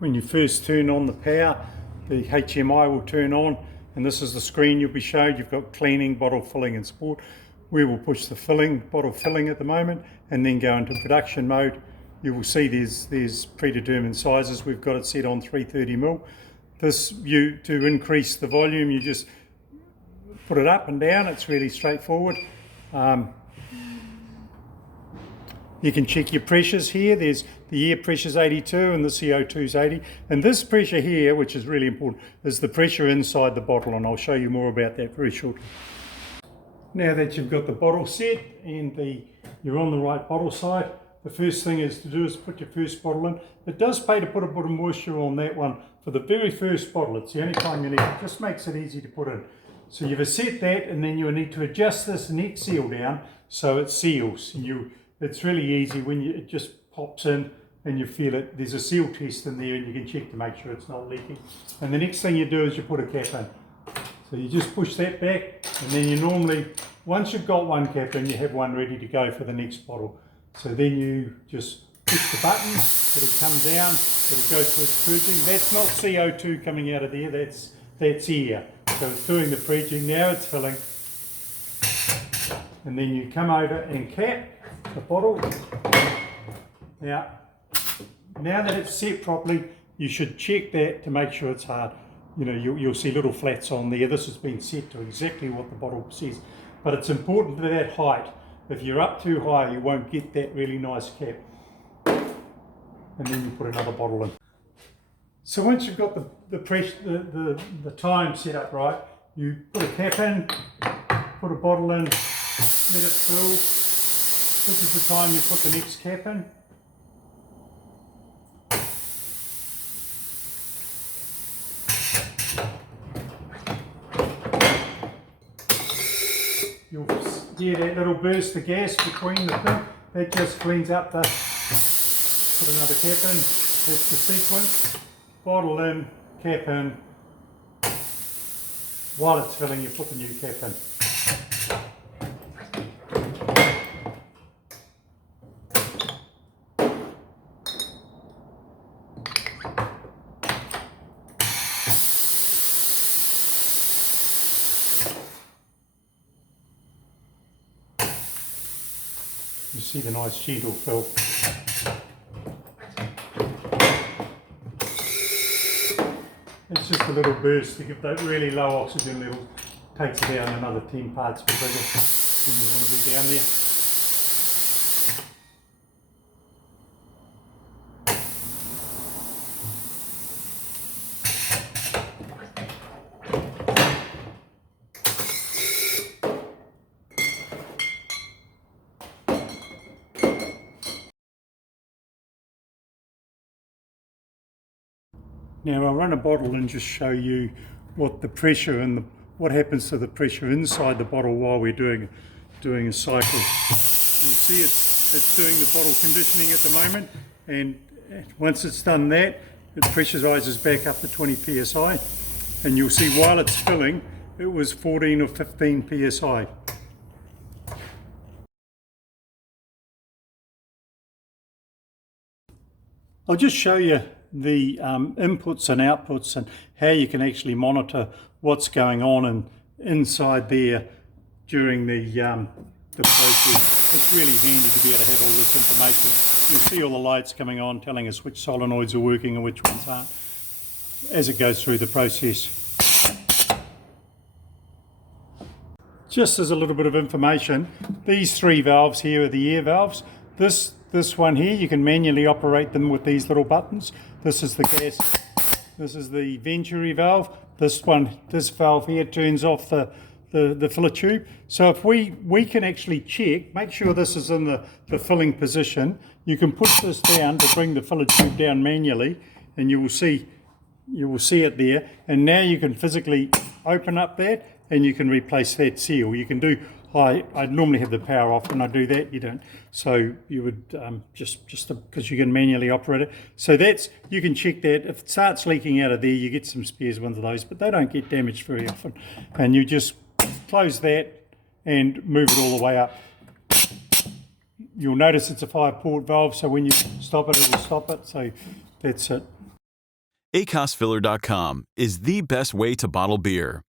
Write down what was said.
When you first turn on the power, the HMI will turn on, and this is the screen you'll be showed. You've got cleaning, bottle filling and sport. We will push the bottle filling at the moment, and then go into production mode. You will see there's predetermined sizes. We've got it set on 330 ml. To increase the volume, you just put it up and down. It's really straightforward. You can check your pressures here. There's the air pressure's 82 and the CO2's 80. And this pressure here, which is really important, is the pressure inside the bottle, and I'll show you more about that very shortly. Now that you've got the bottle set and you're on the right bottle side, the first thing is put your first bottle in. It does pay to put a bit of moisture on that one for the very first bottle. It's the only time you need it. It just makes it easy to put in. So you've set that, and then you need to adjust this neck seal down so it seals. It's really easy when it just pops in and you feel it. There's a seal test in there, and you can check to make sure it's not leaking. And the next thing you do is you put a cap in. So you just push that back, and then you normally, once you've got one cap in, you have one ready to go for the next bottle. So then you just push the button, it'll come down, it'll go through its purging. That's not CO2 coming out of there, that's air. So it's doing the purging, now it's filling. And then you come over and cap the bottle. Now that it's set properly, you should check that to make sure it's hard. You'll see little flats on there. This has been set to exactly what the bottle says. But it's important to that height. If you're up too high, you won't get that really nice cap. And then you put another bottle in. So once you've got the time set up right, you put a cap in, put a bottle in, let it fill. This is the time you put the next cap in. You'll hear that little burst of gas between the thing. That just cleans up the, put another cap in. That's the sequence. Bottle in, cap in. While it's filling, you put the new cap in. You see the nice gentle fill. It's just a little burst to give that really low oxygen level. Takes it down another 10 parts per billion when you want to be down there. Now I'll run a bottle and just show you what the pressure and what happens to the pressure inside the bottle while we're doing a cycle. You'll see it's doing the bottle conditioning at the moment, and once it's done that, it pressurizes back up to 20 psi, and you'll see while it's filling it was 14 or 15 psi. I'll just show you the inputs and outputs and how you can actually monitor what's going on inside there during the process. It's really handy to be able to have all this information. You'll see all the lights coming on telling us which solenoids are working and which ones aren't as it goes through the process. Just as a little bit of information, these three valves here are the air valves. This one here, you can manually operate them with these little buttons. This is the gas, this is the venturi valve. This valve here turns off the filler tube. So if we can actually check, make sure this is in the filling position. You can push this down to bring the filler tube down manually, and you will see it there. And now you can physically open up that, and you can replace that seal. You can do, I normally have the power off when I do that, you don't. So you would just because you can manually operate it. So you can check that. If it starts leaking out of there, you get some spares ones of those, but they don't get damaged very often. And you just close that and move it all the way up. You'll notice it's a 5-port valve, so when you stop it, it will stop it. So that's it. AcosFiller.com is the best way to bottle beer.